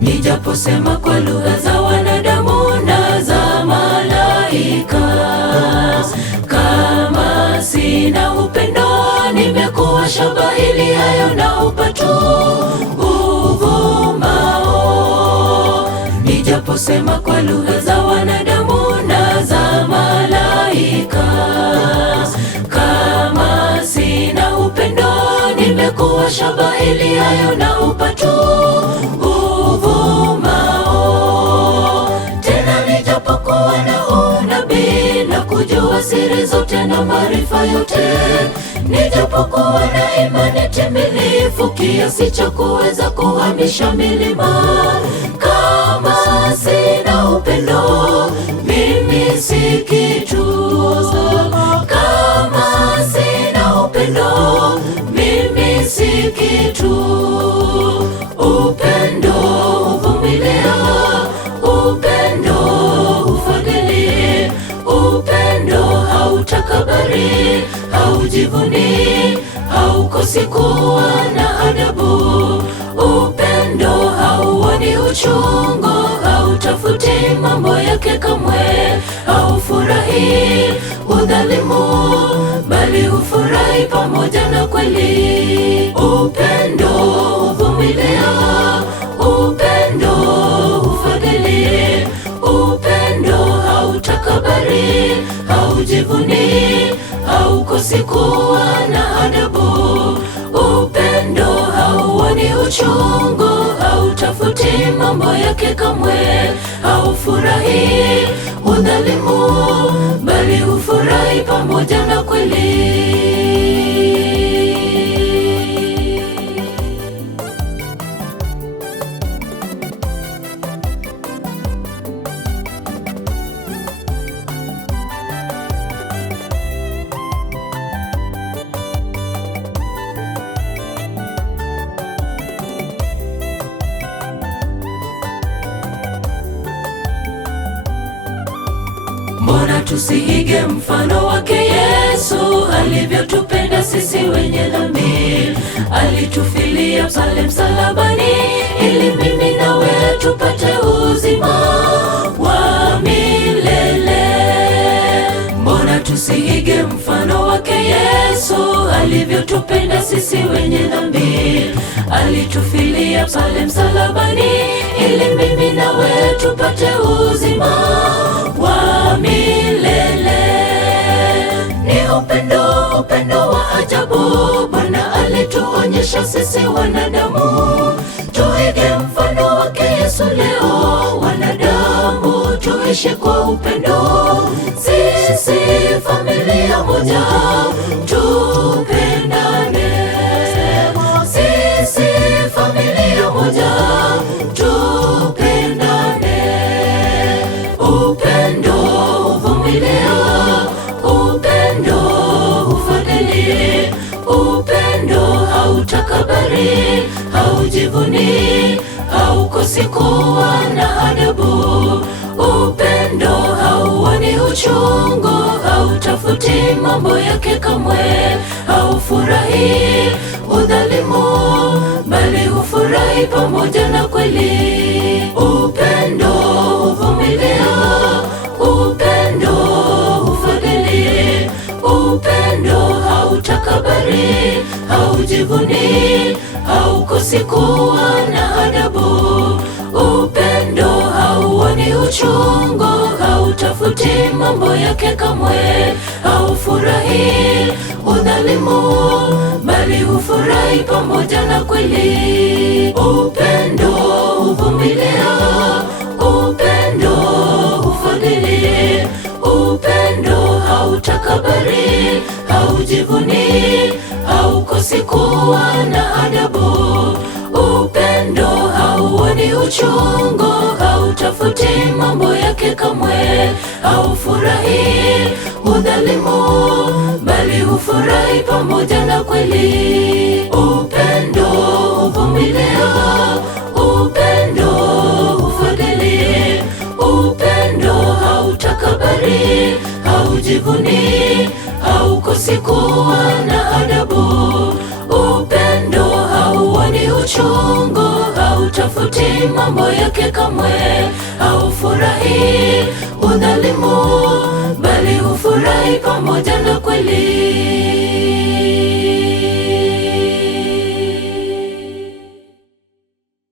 Nijaposema kwa lugha za wanadamu na za malaika, kama sina upendo, nimekuwa shaba iliayo na upatu uvumao. Nijaposema kwa lugha za wanadamu na za malaika, kama sina upendo, nimekuwa shaba iliayo na upatu siri zote na maarifa yote, nijapokuwa na imani timilifu kiasi cha kuweza kuhamisha milima, kama sina upendo mimi si kitu. Kama sina upendo mimi si kitu. Upendo huvumilia, upendo hufadhili, upendo hautakabari, haujivuni, haukosi kuwa na adabu. Upendo hauoni uchungu, hautafuti mambo yake kamwe, haufurahi udhalimu, bali hufurahi pamoja na kweli. Upendo huvumilia, upendo hufadhili, upendo hautakabari, haujivuni, haukosi kuwa na adabu. Upendo hauoni uchungu, hautafuti mambo yake kamwe, haufurahi udhalimu, bali hufurahi pamoja na kweli. Mbona tusiige mfano wake Yesu, alivyotupenda sisi wenye dhambi? Alitufilia pale msalabani, ili mimi nawe tupate uzima wa milele. Mbona tusiige mfano wake Yesu, alivyotupenda sisi wenye dhambi? Alitufilia pale msalabani, ili mimi nawe tupate uzima wa milele. Ni upendo, upendo wa ajabu Bwana alituonyesha sisi wanadamu. Tuige mfano wake Yesu leo, wanadamu tuishi kwa upendo. Sisi familia moja, tupendane. Sisi familia moja, tupendane. Upendo huvumilia, upendo hufadhili, upendo hautakabari, haujivuni, haukosi kuwa na adabu. Upendo hauoni uchungu, hautafuti mambo yake kamwe, haufurahi udhalimu, bali hufurahi pamoja na kweli. Upendo huvumilia, upendo hufadhili, upendo hautakabari, haujivuni, haukosi kuwa na adabu. Upendo hauoni uchungu, hautafuti mambo yake kamwe, haufurahi udhalimu, bali hufurahi pamoja na kweli. Upendo huvumilia, upendo hufadhili, upendo hautakabari, haujivuni, haukosi kuwa na adabu. Upendo hauoni uchungu, hautafuti mambo yake kamwe, haufurahi udhalimu, bali hufurahi pamoja na kweli. Upendo huvumilia, upendo hufadhili, upendo hautakabari, haujivuni, haukosi kuwa na adabu. Upendo hauoni uchungu, hautafuti mambo yake kamwe, haufurahi udhalimu, bali hufurahi pamoja na kweli.